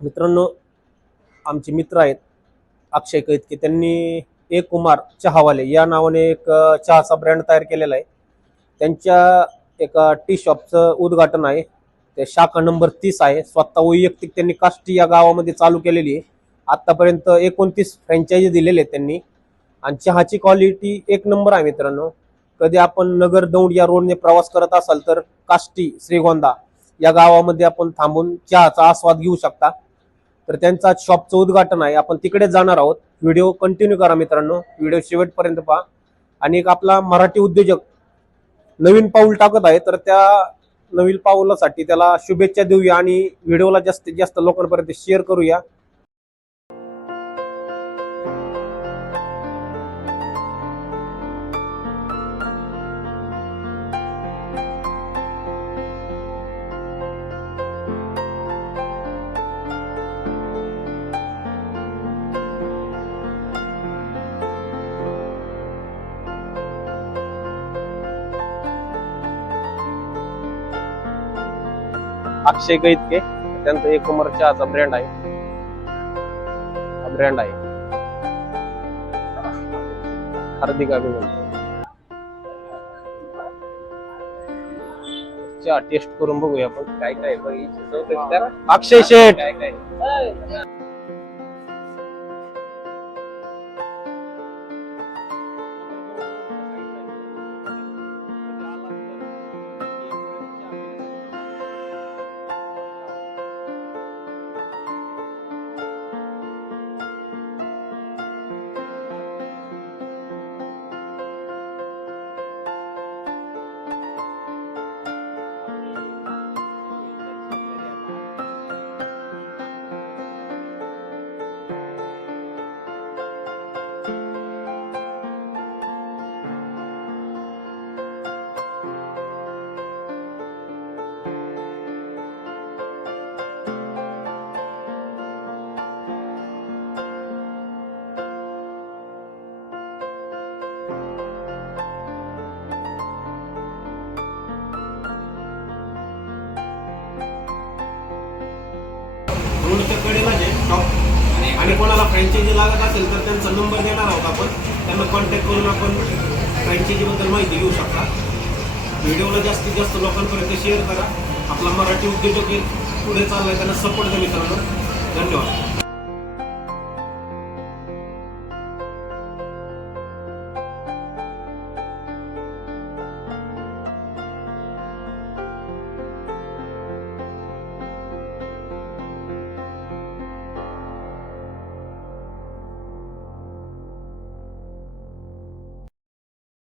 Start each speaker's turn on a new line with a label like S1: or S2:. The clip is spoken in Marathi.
S1: मित्रांनो आमचे मित्र आहेत अक्षय कैतके त्यांनी एक कुमार चहावाले या नावाने एक चहाचा ब्रँड तयार केलेला आहे. त्यांच्या एका टी शॉपचं उद्घाटन आहे. ते शाखा नंबर तीस आहे. स्वतः वैयक्तिक त्यांनी काष्टी या गावामध्ये चालू केलेली आहे. आत्तापर्यंत एकोणतीस फ्रँचायझी दिलेले आहेत त्यांनी. आणि चहाची क्वालिटी एक नंबर आहे मित्रांनो. कधी आपण नगर दौंड या रोडने प्रवास करत असाल तर काष्टी श्रीगोंदा या गावामध्ये आपण थांबून चहाचा आस्वाद घेऊ शकता. तर त्यांचा शॉपचं उद्घाटन आहे. आपण तिकडेच जाणार आहोत. व्हिडिओ कंटिन्यू करा मित्रांनो. व्हिडिओ शेवटपर्यंत पहा. आणि एक आपला मराठी उद्योजक नवीन पाऊल टाकत आहे. तर त्या नवीन पाऊलासाठी त्याला शुभेच्छा देऊया आणि व्हिडिओला जास्तीत जास्त लोकांपर्यंत शेअर करूया. अक्षय कैतके त्यांचा एक कुमार चहाचा ब्रँड आहे. हा ब्रँड आहे. हार्दिक अभिनंदन. चहा टेस्ट करून बघूया आपण.
S2: काय काय.
S1: अक्षय शेठ.
S2: काय काय
S1: रोडच्या कडेला जे आणि कोणाला फ्रँचायझी लागत असेल तर त्यांचा नंबर देणार आहोत आपण. त्यांना कॉन्टॅक्ट करून आपण फ्रँचायझीबद्दल माहिती घेऊ शकता. व्हिडिओला जास्तीत जास्त लोकांपर्यंत शेअर करा. आपला मराठी उद्योजक पुढे पुढे चाललाय त्यांना सपोर्ट द्या मित्रांनो. धन्यवाद.